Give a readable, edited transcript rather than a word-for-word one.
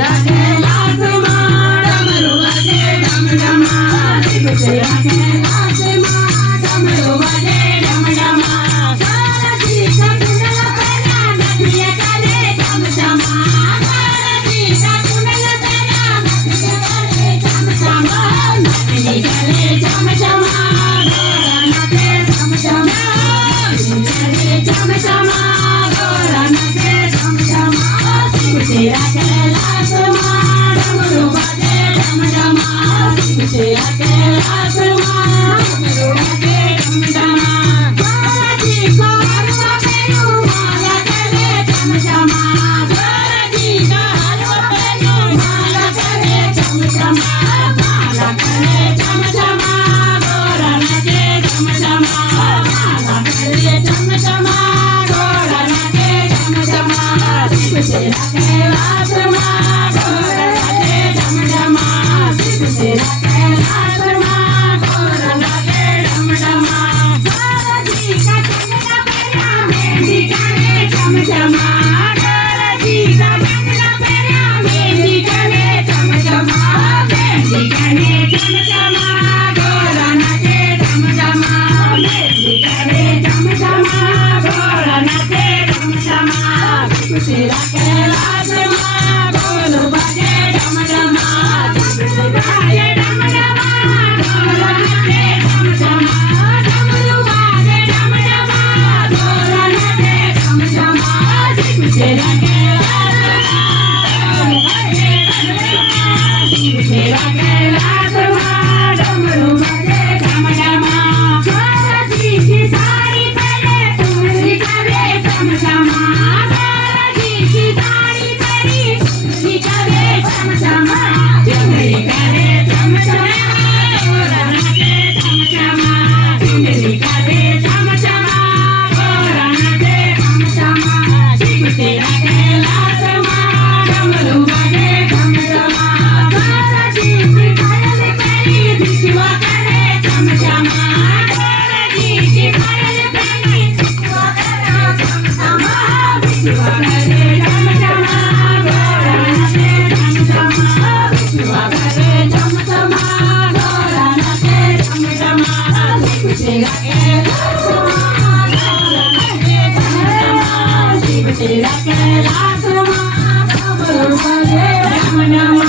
तेरा कैलाश माँ डमरू बजे डम डमा शिव तेरा कैलाश माँ डमरू बजे डम डमा सारथी का कुंडल पहना नदिया करे चम चमा सारथी का कुंडल पहना नदिया करे चम चमा नदी करे चम चमा गोरा नचे चम चमा करे चम चमा गोरा नचे चम चमा शिव तेरा कैलाश माँ डमरू बजे डम डमा शिव तेरा कैलाश माँ डमरू बजे डम डमा गोरजी को हलवा पेनु माला करे चम चमा गोरजी को हलवा पेनु माला करे चम चमा माला करे चम चमा गोरा नचे चम चमा माला करे चम चमा गोरा नचे चम चमा शिव तेरा कैलाश माँ गोरा नचे चम चमा शिव तेरा कैलाश माँ गोरा नचे चम चमा गोरजी का चंदना पेरा मेहंदी करे चम चमा गोरजी का चंदना पेरा मेहंदी करे चम चमा मेहंदी करे चम चमा गोरा नचे चम चमा मेहंदी करे चम चमा गोरा नचे चम चमा शिव तेरा कैलाश माँ डमरू बजे डम डमा शिव तेरा डम डमा गोरा नचे चम चमा डमरू बजे डम डमा गोरा नचे चम चमा शिव तेरा कैलाश शिव तेरा कैलाश माँ डमरू बजे डम डमा गोरजी की साड़ी पहने तुमरी करे चम चमा गोरजी की साड़ी पहनी तुमरी करे चम चमा तुमरी करे चम चमा गोरा नचे चम चमा तुमरी करे चम चमा गोरा नचे चम चमा शिव तेरा कैलाश माँ डमरू बजे डम डमा गोरजी की पायल पहनी दिखवा करे चम चमा गोरजी की पायल पहनी दिखवा करे चम चमा दिखवा करे चम चमा गोरा नचे चम चमा दिखवा करे चम चमा गोरा नचे चम चमा शिव तेरा कैलाश माँ गोरा नचे चम चमा शिव तेरा कैलाश माँ डमरू बजे डम डमा